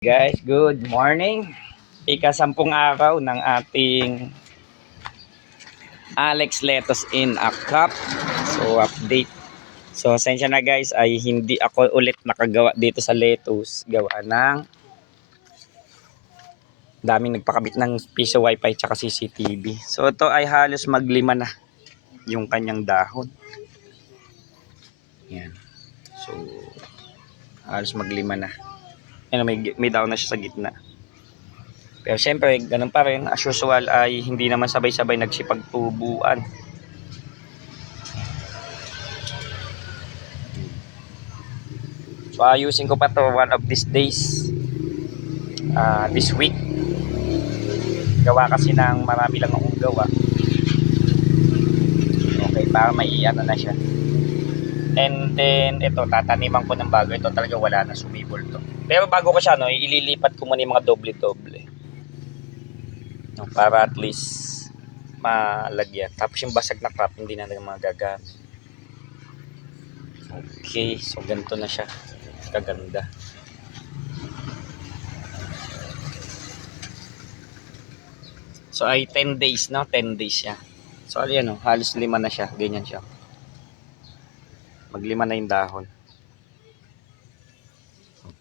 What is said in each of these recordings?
Guys, good morning. Ika-10 araw ng ating Alex Lettuce in a Cup. So, update. So, sensya na guys ay hindi ako ulit nakagawa dito sa lettuce. Gawa ng daming nagpakabit ng piso wifi tsaka CCTV. So, ito ay halos maglima na yung kanyang dahon. Yan. So, halos maglima na. Yan, may dahon na siya sa gitna. Pero siyempre, ganun pa rin. As usual ay hindi naman sabay-sabay nagsipagtubuan. So ayusin ko pa to one of these days. This week. Gawa kasi ng marami lang akong gawa. Okay, para maiano na siya. And then, ito, tataniman ko ng bago. Ito talaga wala na, sumibol to. Pero bago ko siya, no, ililipat ko muna yung mga doble-doble. No, para at least malagyan. Tapos yung basag na crop, hindi na lang mga gagamit. Okay, so ganito na siya. Kaganda. So ay 10 days, no? 10 days siya. So ayan, no, halos 5 na siya. Ganyan siya. Maglima na yung dahon.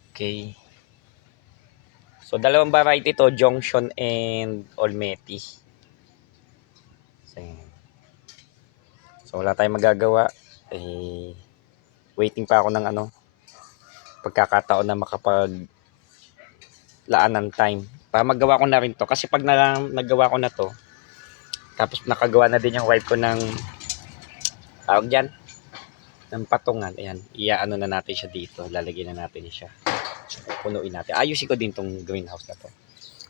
Okay. So dalawang variety to, Junction and Olmeti. So wala tayong magagawa. Waiting pa ako ng pagkakataon na makapag laan ng time. Para magawa ko na rin to. Kasi pag nagawa ko na to, tapos nakagawa na din yung wife ko ng tawag dyan, ng patungan. Ayan, iaano na natin siya dito. Lalagyan na natin siya. So, punuin natin. Ayusin ko din tong greenhouse na to.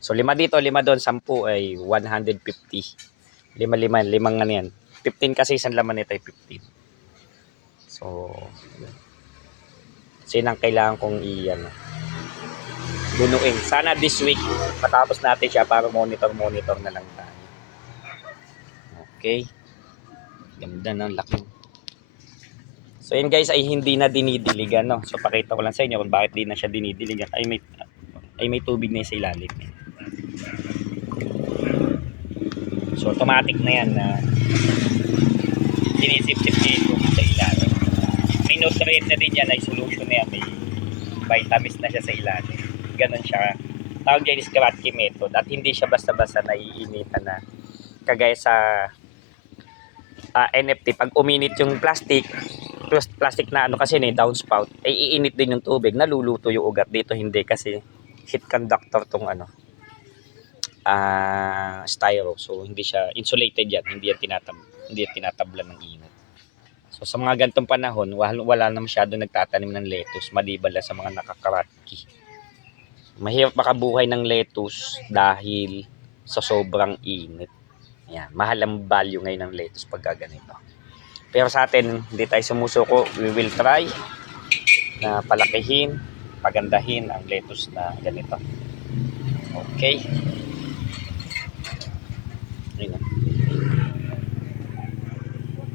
So, 5 dito, 5 doon, 10 ay 150. 5 nga yan. 15 kasi isang laman nito ay 15. So, sinang kailangan kong bunuin. Sana this week, matapos natin siya para monitor na lang tayo. Okay. Ganda ng laki. So yun guys ay hindi na dinidiligan, no. So pakita ko lang sa inyo kung bakit di na siya dinidiligan. Ay may tubig na sa ilalim. So automatic na yan na sinisip-sip dito sa ilalim. May nutrient na din yan, ay solution na yan. May vitamins na siya sa ilalim. Ganon siya. Tawag dyan is Kratky method. At hindi siya basta-basta naiinitan na kagaya sa NFT. Pag uminit yung plastic na kasi downspout, ay iinit din yung tubig, naluluto yung ugat. Dito hindi kasi heat conductor tong styro, so hindi siya insulated yan, hindi yan tinatablan ng init. So sa mga gantong panahon, wala na masyado nagtatanim ng lettuce maliban lang sa mga nakakaratki. Mahirap makabuhay ng lettuce dahil sa sobrang init. Yan, mahal ang value ngayon ng lettuce pag ganito. Pero sa atin, hindi tayo sumusuko. We will try na palakihin, pagandahin ang lettuce na ganito. Okay. Ayun.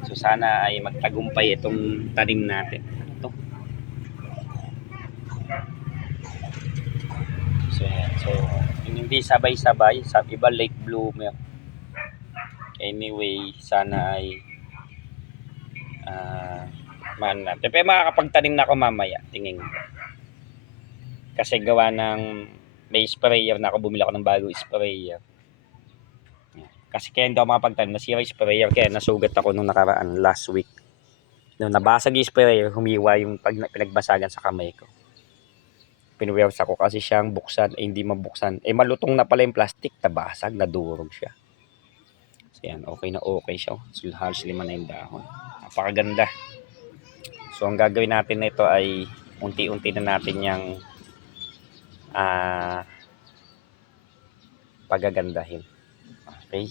So sana ay magtagumpay itong tanim natin. Ito. So yan. So hindi sabay-sabay. Sa iba late bloomer. Anyway, sana ay man natin. Pero makakapagtanim na ako mamaya, tingin. Kasi gawa ng may sprayer na ako, bumili ako ng bagong sprayer. Kasi kaya hindi ako makapagtanim, nasira yung sprayer, kaya nasugat ako nung nakaraan last week. Nung nabasag yung sprayer, humiwa yung pinagbasagan sa kamay ko. Pinuwersa ko kasi siyang buksan, hindi mabuksan. Malutong na pala yung plastic, nabasag, nadurog siya. So yan, okay na okay siya. So halos 5 na yung dahon. Napakaganda. So ang gagawin natin nito ay unti-unti na natin yung pagagandahin. Okay?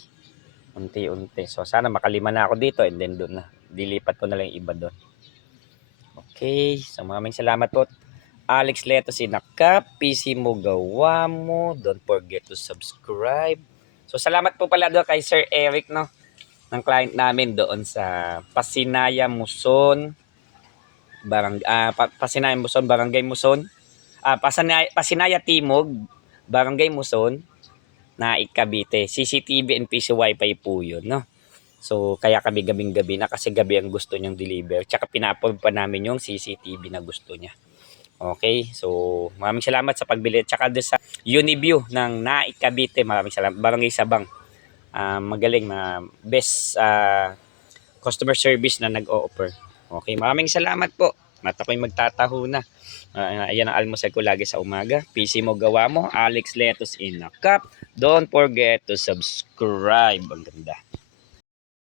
Unti-unti. So sana makalima na ako dito and then doon na. Dilipat ko na lang yung iba doon. Okay. So maraming salamat po. Alex Lettuce in a Cup. PC mo gawa mo. Don't forget to subscribe. So salamat po pala doon kay Sir Eric, no? Ng client namin doon sa Pasinaya Muson. Barangay Muson, Pasinaya Timog, Barangay Muson, Naik, Cavite. CCTV and PC Wi-Fi po yun, no? So, kaya kami gabing-gabi na kasi gabi ang gusto niyang deliver. Tsaka pina-approve pa namin yung CCTV na gusto niya. Okay, so maraming salamat sa pagbili. Tsaka doon sa Uniview ng Naik, Cavite, maraming salamat. Barangay Sabang, magaling na best customer service na nag-o-offer. Okay, maraming salamat po. At ako'y magtataho na. Ayan ang almusal ko lagi sa umaga. PC mo gawa mo. Alex Letos in a cup. Don't forget to subscribe. Ang ganda.